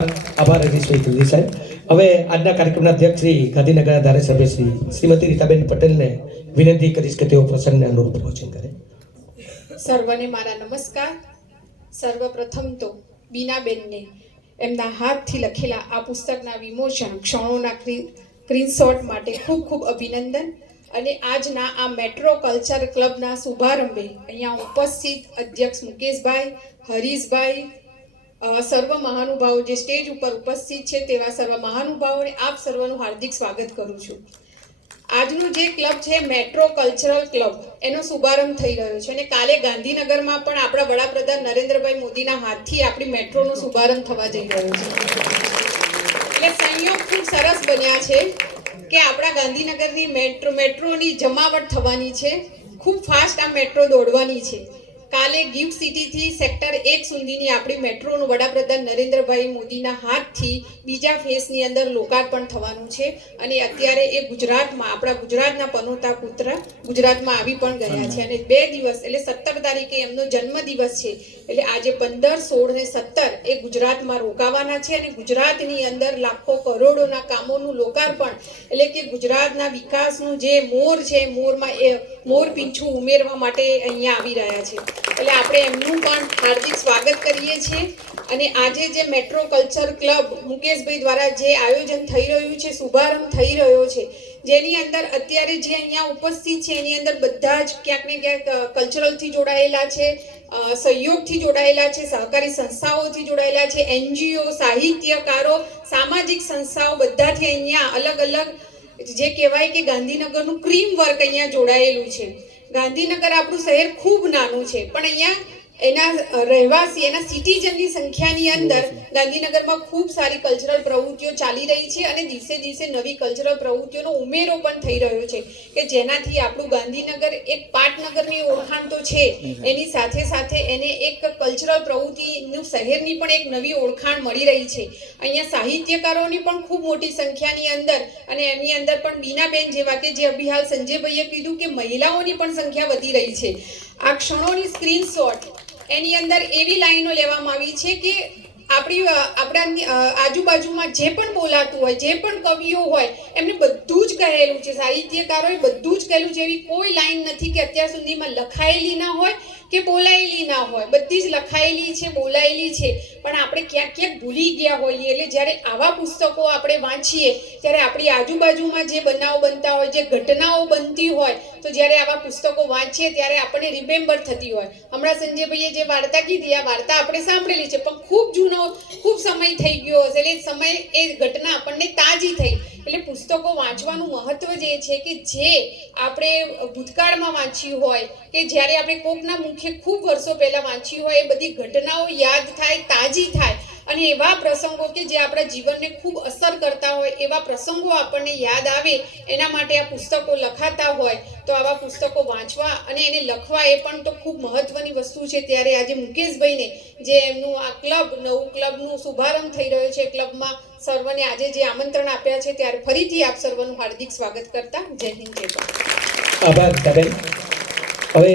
આભાર હરીશભાઈ ત્રિવેદી સાહેબ. હવે આજના કાર્યક્રમના અધ્યક્ષ શ્રી ગાંધીનગરના ધારાસભ્ય શ્રી શ્રીમતી રીતાબેન પટેલને વિનંતી કરીશ કે તેઓ પ્રસંગને અનુરૂપ પ્રવચન કરે. સર્વને મારા નમસ્કાર. સર્વપ્રથમ તો બીનાબેનને એમના હાથથી લખેલા આ પુસ્તકના વિમોચન ક્ષણોના સ્ક્રીનશોટ માટે ખૂબ ખૂબ અભિનંદન અને આજના આ મેટ્રો કલ્ચર ક્લબના શુભારંભે અહીંયા ઉપસ્થિત અધ્યક્ષ મુકેશભાઈ, હરીશભાઈ સર્વ મહાનુભાવો જે સ્ટેજ ઉપર ઉપસ્થિત છે તેવા સર્વ મહાનુભાવોને આપ સર્વનું હાર્દિક સ્વાગત કરું છું. આજનું જે ક્લબ છે મેટ્રો કલ્ચરલ ક્લબ એનો શુભારંભ થઈ રહ્યો છે અને કાલે ગાંધીનગરમાં પણ આપણા વડાપ્રધાન નરેન્દ્રભાઈ મોદીના હાથથી આપણી મેટ્રોનો શુભારંભ થવા જઈ રહ્યો છે. એટલે સંયોગ ખૂબ સરસ બન્યા છે કે આપણા ગાંધીનગરની મેટ્રો મેટ્રોની જમાવટ થવાની છે. ખૂબ ફાસ્ટ આ મેટ્રો દોડવાની છે. કાલે ગિફ્ટ સિટીથી સેક્ટર એક સુધીની આપણી મેટ્રોનું વડાપ્રધાન નરેન્દ્રભાઈ મોદીના હાથથી બીજા ફેઝની અંદર લોકાર્પણ થવાનું છે. અને અત્યારે એ ગુજરાતમાં આપણા ગુજરાતના પનોતા પુત્ર ગુજરાતમાં આવી પણ ગયા છે. અને બે દિવસ એટલે સત્તર તારીખે એમનો જન્મદિવસ છે. એટલે આજે પંદર, સોળ ને સત્તર એ ગુજરાતમાં રોકાવાના છે અને ગુજરાતની અંદર લાખો કરોડોના કામોનું લોકાર્પણ. એટલે કે ગુજરાતના વિકાસનું જે મોર છે, મોરમાં એ, મોર પીંછું ઉમેરવા માટે અહીંયા આવી રહ્યા છે. એટલે આપણે એમનું પણ હાર્દિક સ્વાગત કરીએ છીએ. અને આજે જે મેટ્રો કલ્ચર ક્લબ મુકેશભાઈ દ્વારા જે આયોજન થઈ રહ્યું છે, શુભારંભ થઈ રહ્યો છે જેની અંદર અત્યારે જે અહીંયા ઉપસ્થિત છે, એની અંદર બધા જ ક્યાંક ને ક્યાંક કલ્ચરલથી જોડાયેલા છે સહયોગથી જોડાયેલા છે, સહકારી સંસ્થાઓથી જોડાયેલા છે, એનજીઓ, સાહિત્યકારો, સામાજિક સંસ્થાઓ બધાથી અહીંયા અલગ અલગ જે કહેવાય કે ગાંધીનગરનું ક્રીમ વર્ક અહીંયા જોડાયેલું છે. ગાંધીનગર આપણું શહેર ખૂબ નાનું છે, પણ અહીંયા એના રહેવાસી એના સિટીઝનની સંખ્યાની અંદર ગાંધીનગરમાં ખૂબ સારી કલ્ચરલ પ્રવૃત્તિઓ ચાલી રહી છે અને દિવસે દિવસે નવી કલ્ચરલ પ્રવૃત્તિઓનો ઉમેરો પણ થઈ રહ્યો છે કે જેનાથી આપણું ગાંધીનગર એક પાટનગરની ઓળખાણ તો છે. એની સાથે સાથે એને એક કલ્ચરલ પ્રવૃત્તિનું શહેરની પણ એક નવી ઓળખાણ મળી રહી છે. અહીંયા સાહિત્યકારોની પણ ખૂબ મોટી સંખ્યાની અંદર અને એની અંદર પણ બીનાબેન જેવા કે જે અભિહાલ સંજયભાઈએ કીધું કે મહિલાઓની પણ સંખ્યા વધી રહી છે. આ ક્ષણોની સ્ક્રીનશોટ એની અંદર એવી લાઈનો લેવામાં આવી છે કે આપણી આપણા આજુબાજુમાં જે પણ બોલાતું હોય, જે પણ કવિઓ હોય, એમને બધું જ કહેલું છે. સાહિત્યકારોએ બધું જ કહેલું છે. એવી કોઈ લાઈન નથી કે અત્યાર સુધીમાં લખાયેલી ના હોય. કે બોલાયેલી ના હોય. બધી જ લખાયેલી છે, બોલાયેલી છે. પણ આપણે ક્યાંક ક્યાંક ભૂલી ગયા હોઈએ. એટલે જ્યારે આવા પુસ્તકો આપણે વાંચીએ, ત્યારે આપણી આજુબાજુમાં જે બનાવ બનતા હોય, જે ઘટનાઓ બનતી હોય, તો જ્યારે આવા પુસ્તકો વાંચીએ, ત્યારે આપણને રિમેમ્બર થતી હોય. હમણાં સંજયભાઈએ જે વાર્તા કીધી, આ વાર્તા આપણે સાંભળેલી છે. પણ ખૂબ જૂનો, ખૂબ સમય થઈ ગયો હશે. એટલે સમય એ ઘટના આપણને તાજી થઈ. એટલે પુસ્તકો વાંચવાનું મહત્વ જે છે કે જે આપણે ભૂતકાળમાં વાંચ્યું હોય કે જ્યારે આપણે કોકના મુખે ખૂબ વર્ષો પહેલાં વાંચ્યું હોય એ બધી ઘટનાઓ યાદ થાય, તાજી થાય અને એવા પ્રસંગો કે જે આપણા જીવનને ખૂબ અસર કરતા હોય, એવા પ્રસંગો આપણને યાદ આવે એના માટે આ પુસ્તકો લખાતા હોય તો આવા પુસ્તકો વાંચવા અને એને લખવા એ પણ તો ખૂબ મહત્વની વસ્તુ છે. ત્યારે આજે મુકેશભાઈને જે એમનું આ ક્લબ, નવું ક્લબનું શુભારંભ થઈ રહ્યો છે, ક્લબમાં સર્વને આજે જે આમંત્રણ આપ્યા છે ત્યારે ફરીથી આપ સર્વનું હાર્દિક સ્વાગત કરતા જય હિન્દ, જય ભારત. આભાર હવે